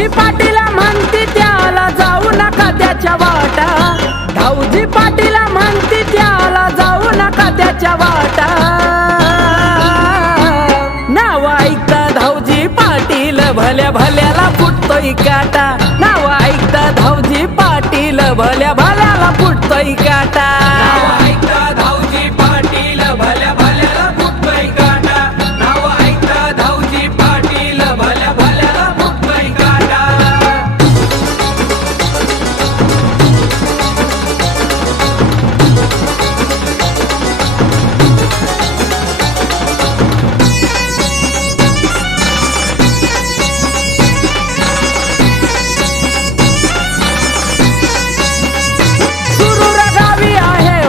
धाऊजी पाटील म्हणती त्याला जाऊ नका त्याच्या वाटा, धाऊजी पाटील म्हणती त्याला जाऊ नका त्याच्या वाटा। नाव ऐकता धाऊजी पाटील भल्या भल्याला फुटतोय काटा, नाव ऐकता धाऊजी पाटील भल्या भल्याला फुटतोय काटा।